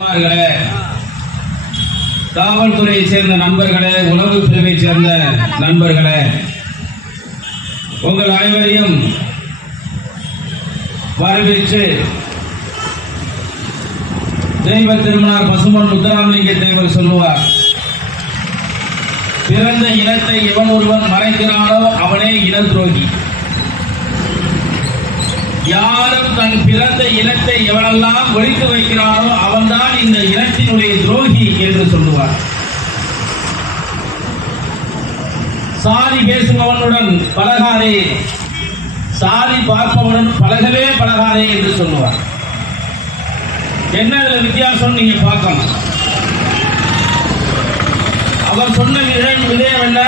நண்பர்களே, காவல்துறையை சேர்ந்த நண்பர்களே உணவு பிரிவை சேர்ந்த நண்பர்களே உங்கள் அனைவரையும் வரவேற்று தெய்வ திருமணார் பசுமன் முத்துராமலிங்க தேவர் சொல்லுவார் பிறந்த இனத்தை எவன் ஒருவன் மறைக்கிறானோ அவனே இன துரோகி. யாரும் தன் பிறந்த இனத்தை எவனெல்லாம் ஒழித்து வைக்கிறானோ அவன்தான் இந்த இனத்தினுடைய துரோகி என்று சொல்லுவார். சாதி பேசுபவனுடன் பழகாதே. சாதி பார்ப்பவனுடன் பழகவே பழகாதே என்று சொல்லுவார். என்ன இதுல வித்தியாசம் நீங்க பார்க்கணும். அவர் சொன்ன விஷயம் விடயம் என்ன?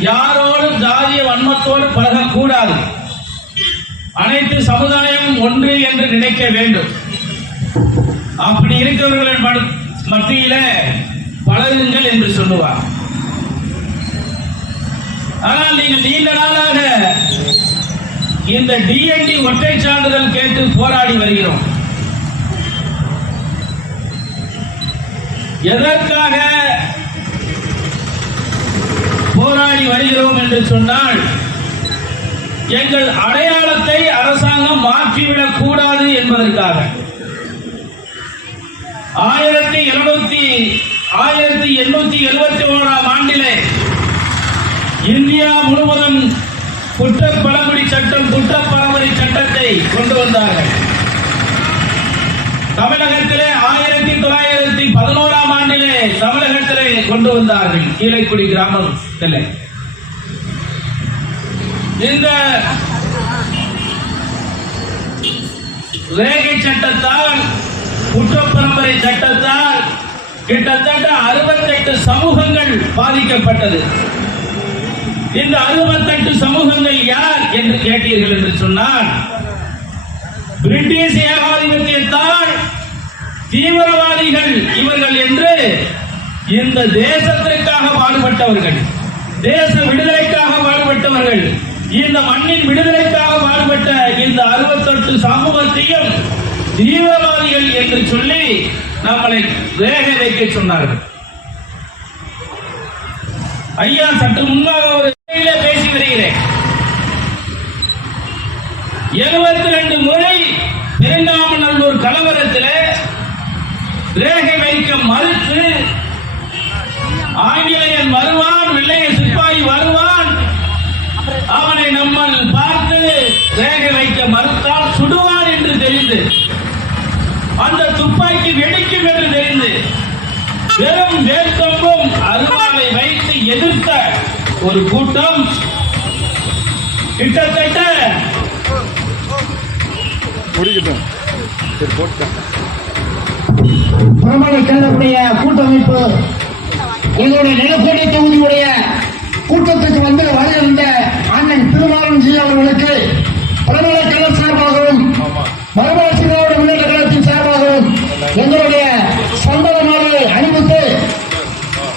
யாரோடும் ஜாதிய வன்மத்தோடு பழகக்கூடாது. அனைத்து சமுதாயம் ஒன்று என்று நினைக்க வேண்டும். அப்படி இருக்கிறவர்களின் ம- மத்தியில பழகுங்கள் என்று சொல்லுவார். ஆனால் நீங்கள் நீண்ட நாளாக இந்த டிஎன்டி ஒற்றை சான்றிதழ் கேட்டு போராடி வருகிறோம். எதற்காக போராடி வருகிறோம் என்று சொன்னால் எங்கள் அடையாளத்தை அரசாங்கம் மாற்றிவிடக் கூடாது என்பதற்காக. ஆயிரத்தி எழுநூத்தி ஆயிரத்தி எண்ணூத்தி எழுபத்தி ஓராம் ஆண்டிலே இந்தியா முழுவதும் குற்ற பழங்குடி சட்டம் குற்ற பரம்பரை சட்டத்தை கொண்டு வந்தார்கள். தமிழகத்திலே ஆயிரத்தி தொள்ளாயிரத்தி பதினோராம் ஆண்டிலே தமிழகத்திலே கொண்டு வந்தார்கள். கீழைக்குடி கிராமத்திலே. இந்த ரேகை சட்டத்தால் குற்றப்பரம்பரை சட்டத்தால் கிட்டத்தட்ட அறுபத்தெட்டு சமூகங்கள் பாதிக்கப்பட்டது. இந்த அறுபத்தெட்டு சமூகங்கள் யார் என்று கேட்டீர்கள் என்று சொன்னால் பிரிட்டிஷ் ஏகாதிபத்தியத்தால் தீவிரவாதிகள் இவர்கள் என்று இந்த தேசத்திற்காக பாடுபட்டவர்கள் தேச விடுதலைக்காக பாடுபட்டவர்கள் இந்த மண்ணின் விடுதலைக்காக பாடுபட்ட இந்த அறுபத்தெட்டு சமூகத்தையும் தீவிரவாதிகள் என்று சொல்லி நம்மளை வேக வைக்க சொன்னார்கள். ஐயா சற்று முன்பாக ஒரு பேசி வருகிறேன். எழுபத்தி ரெண்டு முறை பெருங்காமநல்லூர் கலவரத்தில் ரேகை வைக்க மறுத்து ஆங்கிலேயன் வருவான் வெள்ளைய சிப்பாய் வருவான் அவனை நம்மள் பார்த்து ரேகை வைக்க மறுத்தால் சுடுவான் என்று தெரிந்து அந்த துப்பாக்கி வெடிக்கும் என்று தெரிந்து வெறும் வேர்க்கம்பும் அருவாளை வைத்து எதிர்த்த ஒரு கூட்டம். கிட்டத்தட்ட முடிக்கட்டும். பிரபல கல்லூடைய கூட்டமைப்பு எங்களுடைய நிலக்கோட்டை தொகுதியுடைய கூட்டத்துக்கு வந்து வருகின்ற அண்ணன் திருமாவளவன் ஜி அவர்களுக்கு பிரபல